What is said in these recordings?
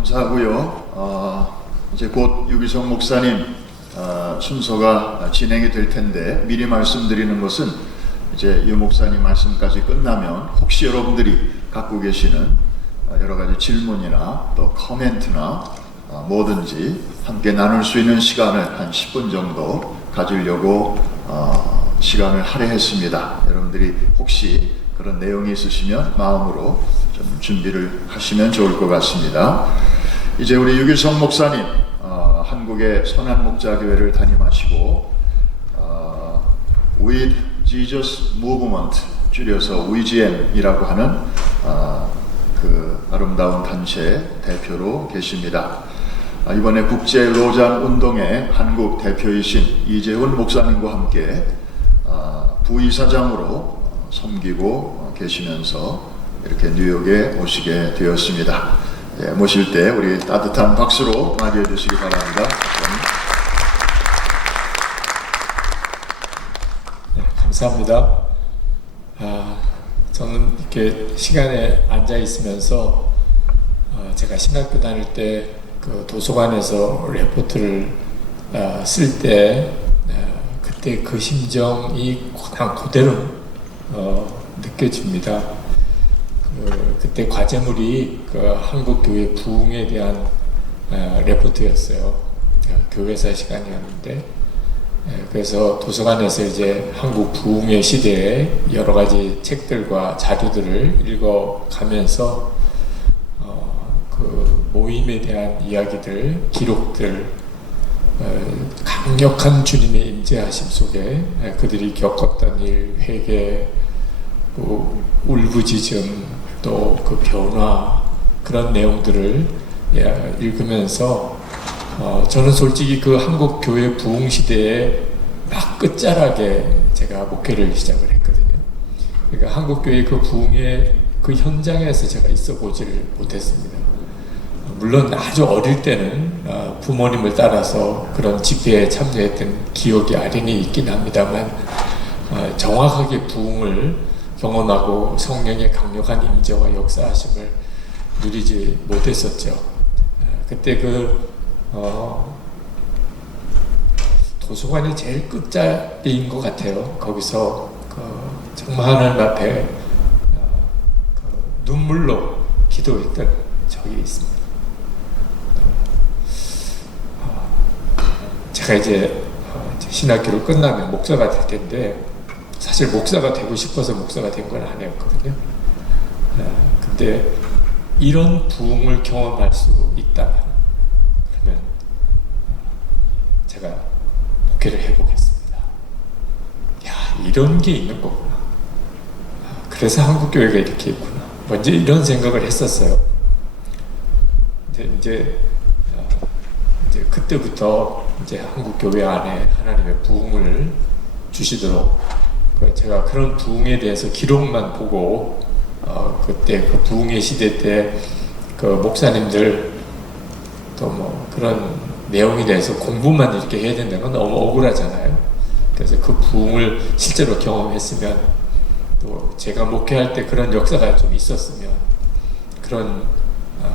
감사하고요. 이제 곧 유기성 목사님 순서가 진행이 될 텐데 미리 말씀드리는 것은 이제 유 목사님 말씀까지 끝나면 혹시 여러분들이 갖고 계시는 여러 가지 질문이나 또 코멘트나 뭐든지 함께 나눌 수 있는 시간을 한 10분 정도 가지려고 시간을 할애했습니다. 여러분들이 혹시 그런 내용이 있으시면 마음으로 좀 준비를 하시면 좋을 것 같습니다. 이제 우리 유기성 목사님 한국의 선한목자교회를 담임하시고 With Jesus Movement 줄여서 WGM이라고 하는 그 아름다운 단체 대표로 계십니다. 이번에 국제 로잔 운동의 한국 대표이신 이재훈 목사님과 함께 부이사장으로 섬기고 계시면서 이렇게 뉴욕에 오시게 되었습니다. 모실 때 우리 따뜻한 박수로 맞이해 주시기 바랍니다. 네, 감사합니다. 저는 이렇게 시간에 앉아 있으면서 제가 신학교 다닐 때 그 도서관에서 레포트를 쓸 때 그때 그 심정이 그냥 그대로 느껴집니다. 그때 과제물이 그 한국교회 부흥에 대한 레포트였어요. 교회사 시간이었는데 그래서 도서관에서 이제 한국 부흥의 시대에 여러 가지 책들과 자료들을 읽어가면서 그 모임에 대한 이야기들, 기록들, 강력한 주님의 임재하심 속에 그들이 겪었던 일, 회개, 울부짖음, 또 그 변화, 그런 내용들을 읽으면서 저는 솔직히 그 한국 교회 부흥 시대에 막 끝자락에 제가 목회를 시작을 했거든요. 그러니까 한국 교회 그 부흥의 그 현장에서 제가 있어 보지를 못했습니다. 물론 아주 어릴 때는 부모님을 따라서 그런 집회에 참여했던 기억이 아련히 있긴 합니다만 정확하게 부흥을 경험하고 성령의 강력한 임재와 역사하심을 누리지 못했었죠. 그때 그 도서관이 제일 끝자리인 것 같아요. 거기서 정말 하나님 앞에 눈물로 기도했던 적이 있습니다. 제가 이제 신학교를 끝나면 목사가 될 텐데 사실 목사가 되고 싶어서 목사가 된 건 아니었거든요. 근데 이런 부흥을 경험할 수 있다면 그러면 제가 목회를 해보겠습니다. 야, 이런 게 있는 거구나. 그래서 한국교회가 이렇게 있구나. 먼저 이런 생각을 했었어요. 근데 이제 그때부터 이제 한국교회 안에 하나님의 부흥을 주시도록 제가 그런 부흥에 대해서 기록만 보고 그때 그 부흥의 시대 때 그 목사님들 또 뭐 그런 내용에 대해서 공부만 이렇게 해야 된다는 건 너무 억울하잖아요. 그래서 그 부흥을 실제로 경험했으면 또 제가 목회할 때 그런 역사가 좀 있었으면 그런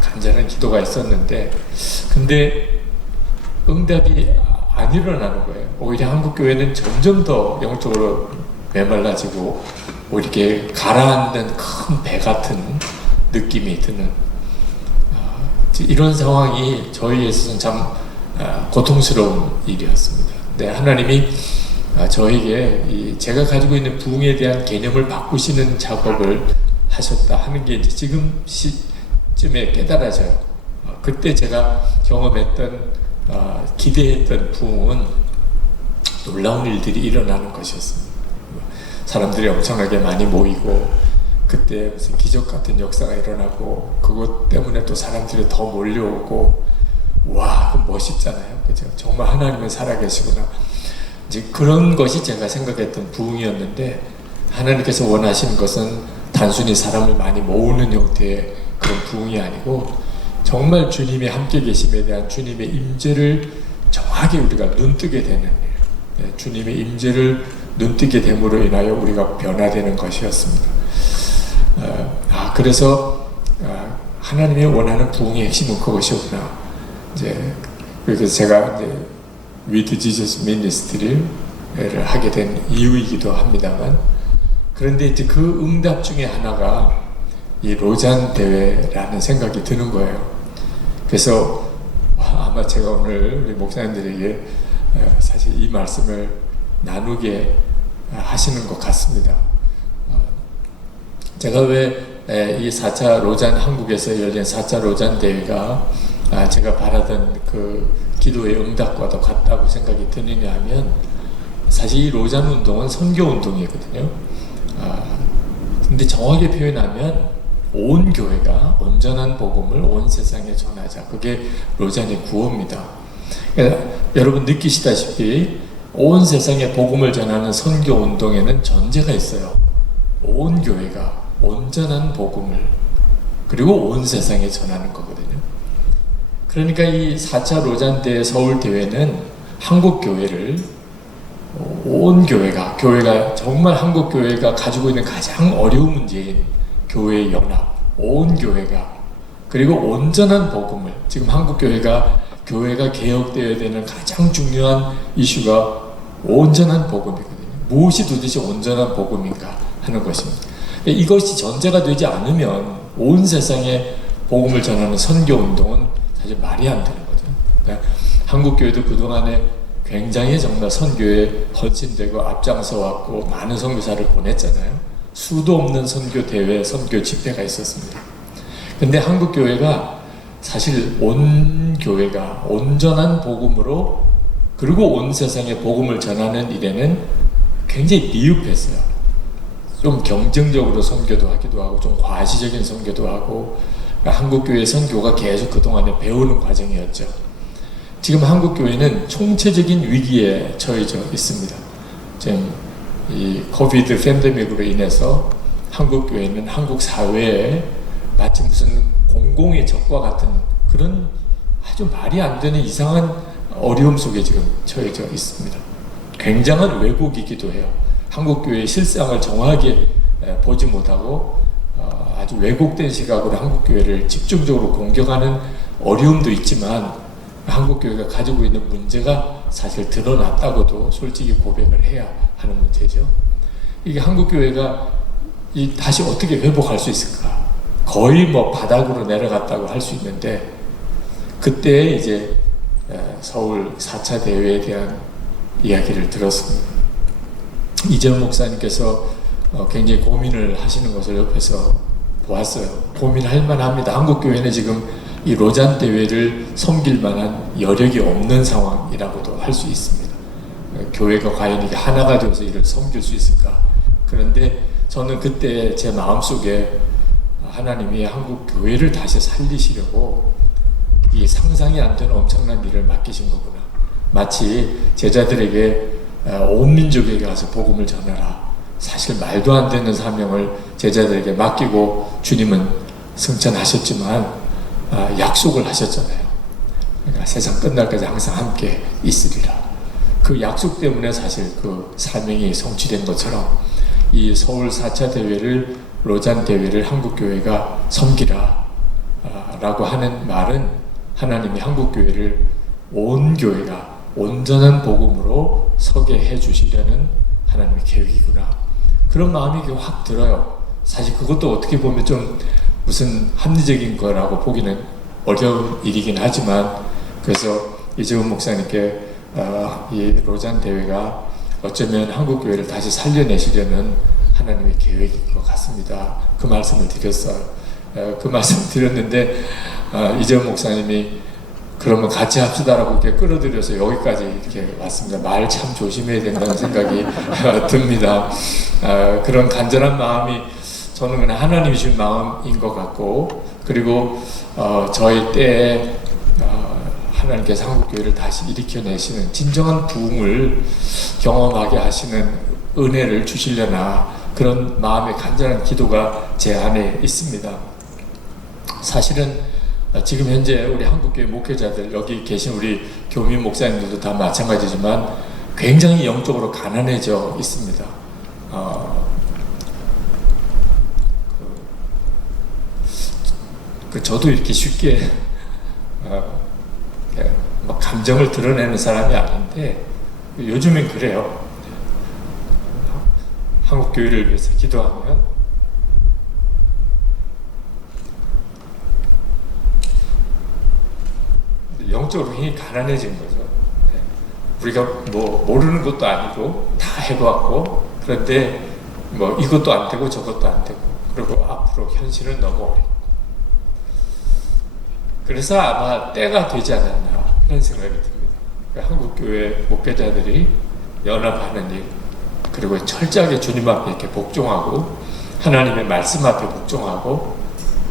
간절한 기도가 있었는데 근데 응답이 안 일어나는 거예요. 오히려 한국교회는 점점 더 영적으로 메말라지고 이렇게 가라앉는 큰 배 같은 느낌이 드는 이런 상황이 저희에 있어서는 참 고통스러운 일이었습니다. 네, 하나님이 저에게 제가 가지고 있는 부흥에 대한 개념을 바꾸시는 작업을 하셨다 하는 게 이제 지금 시점에 깨달아져요. 그때 제가 경험했던 기대했던 부흥은 놀라운 일들이 일어나는 것이었습니다. 사람들이 엄청나게 많이 모이고 그때 무슨 기적 같은 역사가 일어나고 그것 때문에 또 사람들이 더 몰려오고 와, 그 멋있잖아요. 그죠? 정말 하나님은 살아계시구나. 이제 그런 것이 제가 생각했던 부흥이었는데 하나님께서 원하시는 것은 단순히 사람을 많이 모으는 형태의 그런 부흥이 아니고 정말 주님의 함께 계심에 대한 주님의 임재를 정확히 우리가 눈뜨게 되는 일, 주님의 임재를 눈뜨게 됨으로 인하여 우리가 변화되는 것이었습니다. 그래서 하나님이 원하는 부흥의 핵심은 그것이구나. 이제 그래서 제가 이제 With Jesus Ministry를 하게 된 이유이기도 합니다만, 그런데 이제 그 응답 중에 하나가 이 로잔 대회라는 생각이 드는 거예요. 그래서 아마 제가 오늘 우리 목사님들에게 사실 이 말씀을 나누게 하시는 것 같습니다. 제가 왜 이 4차 로잔, 한국에서 열린 4차 로잔 대회가 제가 바라던 그 기도의 응답과도 같다고 생각이 드느냐 하면, 사실 이 로잔 운동은 선교 운동이거든요. 근데 정확히 표현하면 온 교회가 온전한 복음을 온 세상에 전하자. 그게 로잔의 구호입니다. 그러니까 여러분 느끼시다시피 온 세상에 복음을 전하는 선교 운동에는 전제가 있어요. 온 교회가 온전한 복음을, 그리고 온 세상에 전하는 거거든요. 그러니까 이 4차 로잔대 서울대회는 한국교회를, 온 교회가 정말 한국교회가 가지고 있는 가장 어려운 문제인 교회의 연합, 온 교회가, 그리고 온전한 복음을, 지금 한국교회가 개혁되어야 되는 가장 중요한 이슈가 온전한 복음이거든요. 무엇이 도대체 온전한 복음인가 하는 것입니다. 이것이 전제가 되지 않으면 온 세상에 복음을 전하는 선교 운동은 사실 말이 안 되는 거죠. 그러니까 한국교회도 그동안에 굉장히 정말 선교에 헌신되고 앞장서 왔고 많은 선교사를 보냈잖아요. 수도 없는 선교 대회, 선교 집회가 있었습니다. 근데 한국교회가 사실 온 교회가 온전한 복음으로, 그리고 온 세상에 복음을 전하는 일에는 굉장히 미흡했어요. 좀 경쟁적으로 선교도 하기도 하고, 좀 과시적인 선교도 하고, 그러니까 한국교회 선교가 계속 그동안에 배우는 과정이었죠. 지금 한국교회는 총체적인 위기에 처해져 있습니다. 지금 이 코비드 팬데믹으로 인해서 한국교회는 한국 사회에 마치 무슨 공공의 적과 같은 그런 아주 말이 안 되는 이상한 어려움 속에 지금 처해져 있습니다. 굉장한 왜곡이기도 해요. 한국교회의 실상을 정확하게 보지 못하고 아주 왜곡된 시각으로 한국교회를 집중적으로 공격하는 어려움도 있지만, 한국교회가 가지고 있는 문제가 사실 드러났다고도 솔직히 고백을 해야 하는 문제죠. 이게 한국교회가 다시 어떻게 회복할 수 있을까? 거의 뭐 바닥으로 내려갔다고 할 수 있는데, 그때 이제 서울 4차 대회에 대한 이야기를 들었습니다. 이재훈 목사님께서 굉장히 고민을 하시는 것을 옆에서 보았어요. 고민할 만합니다. 한국교회는 지금 이 로잔 대회를 섬길 만한 여력이 없는 상황이라고도 할 수 있습니다. 교회가 과연 이게 하나가 되어서 이를 섬길 수 있을까? 그런데 저는 그때 제 마음속에 하나님이 한국 교회를 다시 살리시려고 이 상상이 안 되는 엄청난 일을 맡기신 거구나. 마치 제자들에게 온 민족에게 가서 복음을 전하라. 사실 말도 안 되는 사명을 제자들에게 맡기고 주님은 승천하셨지만 약속을 하셨잖아요. 그러니까 세상 끝날까지 항상 함께 있으리라. 그 약속 때문에 사실 그 사명이 성취된 것처럼 이 서울 4차 대회를, 로잔 대회를 한국교회가 섬기라 라고 하는 말은 하나님이 한국교회를 온 교회가 온전한 복음으로 서게 해주시려는 하나님의 계획이구나. 그런 마음이 확 들어요. 사실 그것도 어떻게 보면 좀 무슨 합리적인 거라고 보기는 어려운 일이긴 하지만, 그래서 이재훈 목사님께 이 로잔 대회가 어쩌면 한국교회를 다시 살려내시려는 하나님의 계획인 것 같습니다. 그 말씀을 드렸어요. 그 말씀을 드렸는데 이재훈 목사님이 그러면 같이 합시다라고 이렇게 끌어들여서 여기까지 이렇게 왔습니다. 말 참 조심해야 된다는 생각이 듭니다. 그런 간절한 마음이 저는 그냥 하나님이 주신 마음인 것 같고, 그리고 저희 때에 하나님께서 한국교회를 다시 일으켜내시는 진정한 부흥을 경험하게 하시는 은혜를 주시려나, 그런 마음의 간절한 기도가 제 안에 있습니다. 사실은 지금 현재 우리 한국교회 목회자들, 여기 계신 우리 교민 목사님들도 다 마찬가지지만 굉장히 영적으로 가난해져 있습니다. 저도 이렇게 쉽게 막 감정을 드러내는 사람이 아닌데 요즘엔 그래요. 한국 교회를 위해서 기도하면 영적으로 굉장히 가난해진 거죠. 우리가 뭐 모르는 것도 아니고 다 해봤고, 그런데 뭐 이것도 안 되고 저것도 안 되고, 그리고 앞으로 현실은 너무 어렵고, 그래서 아마 때가 되지 않았나 그런 생각이 듭니다. 그러니까 한국 교회 목회자들이 연합하는 일, 그리고 철저하게 주님 앞에 이렇게 복종하고 하나님의 말씀 앞에 복종하고,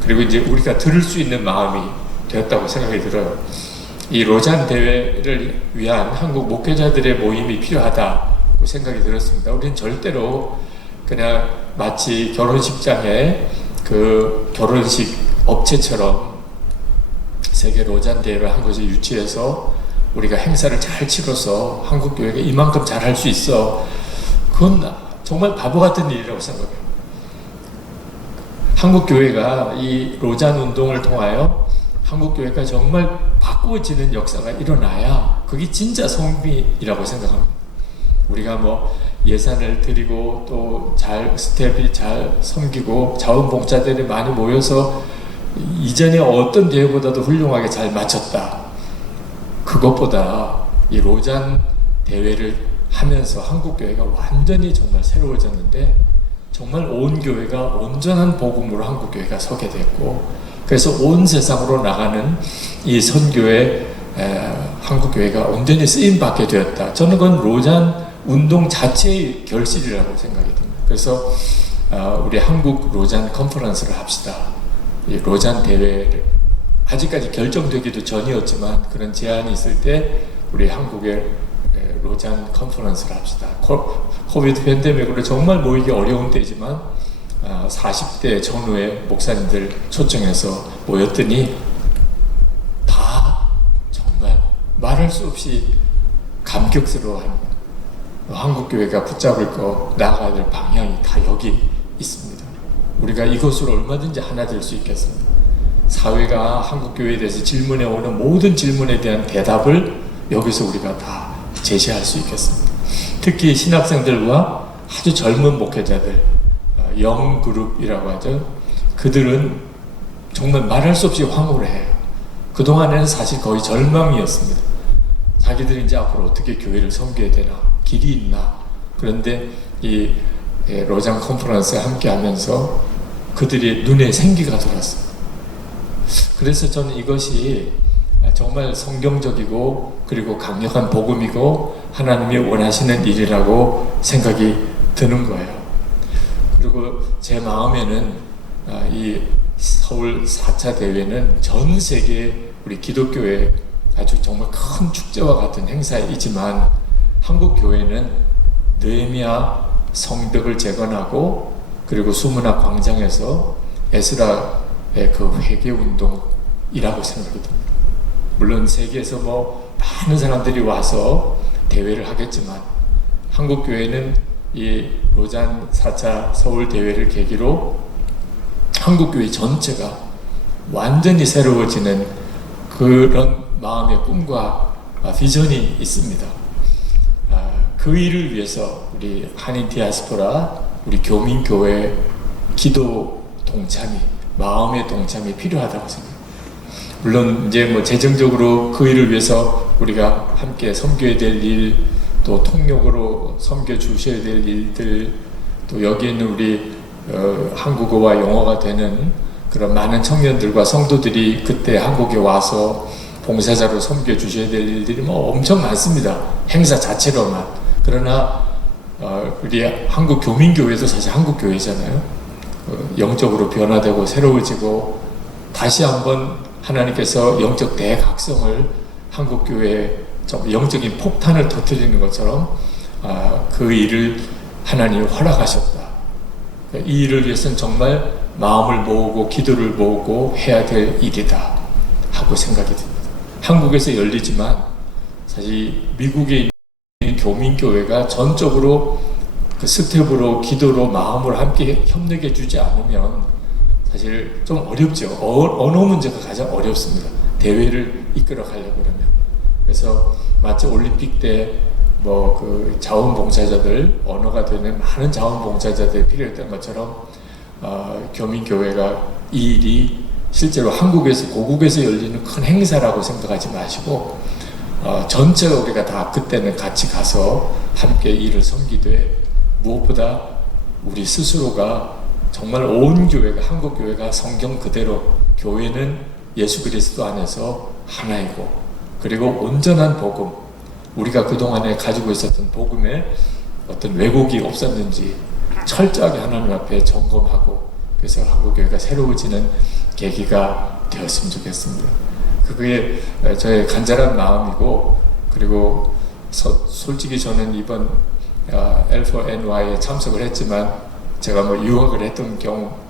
그리고 이제 우리가 들을 수 있는 마음이 되었다고 생각이 들어요. 이 로잔 대회를 위한 한국 목회자들의 모임이 필요하다고 생각이 들었습니다. 우리는 절대로 그냥 마치 결혼식장에 그 결혼식 업체처럼 세계 로잔 대회를 한 것을 유치해서 우리가 행사를 잘 치러서 한국 교회가 이만큼 잘할 수 있어. 그건 정말 바보 같은 일이라고 생각해요. 한국 교회가 이 로잔 운동을 통하여 한국 교회가 정말 바꾸어지는 역사가 일어나야 그게 진짜 성비이라고 생각합니다. 우리가 뭐 예산을 드리고 또 잘 스텝이 잘 섬기고 자원봉사들이 많이 모여서 이전에 어떤 대회보다도 훌륭하게 잘 마쳤다. 그것보다 이 로잔 대회를 하면서 한국 교회가 완전히 정말 새로워졌는데, 정말 온 교회가 온전한 복음으로 한국 교회가 서게 됐고, 그래서 온 세상으로 나가는 이 선교에 한국 교회가 온전히 쓰임 받게 되었다. 저는 그건 로잔 운동 자체의 결실이라고 생각이 듭니다. 그래서 우리 한국 로잔 컨퍼런스를 합시다. 이 로잔 대회를 아직까지 결정되기도 전이었지만 그런 제안이 있을 때 우리 한국의 로잔 컨퍼런스를 합시다. 코비드 팬데믹으로 정말 모이기 어려운 때지만 40대 전후의 목사님들 초청해서 모였더니 다 정말 말할 수 없이 감격스러워합니다. 한국교회가 붙잡을 거, 나아가야 될 방향이 다 여기 있습니다. 우리가 이것으로 얼마든지 하나 될 수 있겠습니다. 사회가 한국교회에 대해서 질문해 오는 모든 질문에 대한 대답을 여기서 우리가 다 제시할 수 있겠습니다. 특히 신학생들과 아주 젊은 목회자들, 영그룹이라고 하죠. 그들은 정말 말할 수 없이 황홀해요. 그동안에는 사실 거의 절망이었습니다. 자기들이 이제 앞으로 어떻게 교회를 섬겨야 되나, 길이 있나. 그런데 이 로잔 컨퍼런스에 함께 하면서 그들의 눈에 생기가 돌았어요. 그래서 저는 이것이 정말 성경적이고 그리고 강력한 복음이고 하나님이 원하시는 일이라고 생각이 드는 거예요. 그리고 제 마음에는 이 서울 4차 대회는 전 세계 우리 기독교의 아주 정말 큰 축제와 같은 행사이지만 한국 교회는 느헤미야 성벽을 재건하고 그리고 수문화 광장에서 에스라의 그 회개 운동이라고 생각이 듭니다. 물론 세계에서 뭐 많은 사람들이 와서 대회를 하겠지만 한국 교회는 이 로잔 4차 서울 대회를 계기로 한국 교회 전체가 완전히 새로워지는 그런 마음의 꿈과 비전이 있습니다. 그 일을 위해서 우리 한인 디아스포라, 우리 교민교회 기도 동참이, 마음의 동참이 필요하다고 생각합니다. 물론 이제 뭐 재정적으로 그 일을 위해서 우리가 함께 섬겨야 될 일, 또 통역으로 섬겨 주셔야 될 일들, 또 여기 있는 우리 한국어와 영어가 되는 그런 많은 청년들과 성도들이 그때 한국에 와서 봉사자로 섬겨 주셔야 될 일들이 뭐 엄청 많습니다. 행사 자체로만. 그러나 우리 한국 교민교회도 사실 한국 교회잖아요. 영적으로 변화되고 새로워지고 다시 한번 하나님께서 영적 대각성을 한국 교회에 영적인 폭탄을 터뜨리는 것처럼 그 일을 하나님이 허락하셨다. 이 일을 위해서는 정말 마음을 모으고 기도를 모으고 해야 될 일이다 하고 생각이 듭니다. 한국에서 열리지만 사실 미국에 있는 교민교회가 전적으로 그 스텝으로 기도로 마음을 함께 협력해 주지 않으면 사실 좀 어렵죠. 언어 문제가 가장 어렵습니다. 대회를 이끌어 가려고 그러면. 그래서 마치 올림픽 때 뭐 그 자원봉사자들, 언어가 되는 많은 자원봉사자들이 필요했던 것처럼 교민교회가 이 일이 실제로 한국에서 고국에서 열리는 큰 행사라고 생각하지 마시고 전체가 우리가 다 그때는 같이 가서 함께 일을 섬기되 무엇보다 우리 스스로가 정말 온 교회가 한국 교회가 성경 그대로 교회는 예수 그리스도 안에서 하나이고 그리고 온전한 복음 우리가 그동안에 가지고 있었던 복음에 어떤 왜곡이 없었는지 철저하게 하나님 앞에 점검하고 그래서 한국교회가 새로워지는 계기가 되었으면 좋겠습니다. 그게 저의 간절한 마음이고 그리고 솔직히 저는 이번 L4NY에 참석을 했지만 제가 뭐 유학을 했던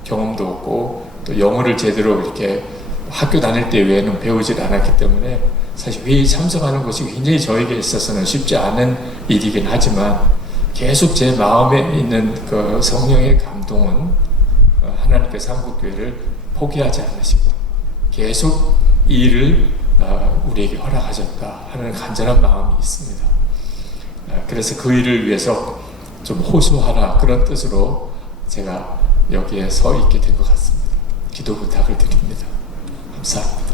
경험도 없고 또 영어를 제대로 이렇게 학교 다닐 때 외에는 배우질 않았기 때문에 사실 회의 참석하는 것이 굉장히 저에게 있어서는 쉽지 않은 일이긴 하지만 계속 제 마음에 있는 그 성령의 감동은 하나님께서 한국교회를 포기하지 않으시고 계속 이 일을 우리에게 허락하셨다 하는 간절한 마음이 있습니다. 그래서 그 일을 위해서 좀 호소하라 그런 뜻으로 제가 여기에 서 있게 된 것 같습니다. 기도 부탁을 드립니다. 감사합니다.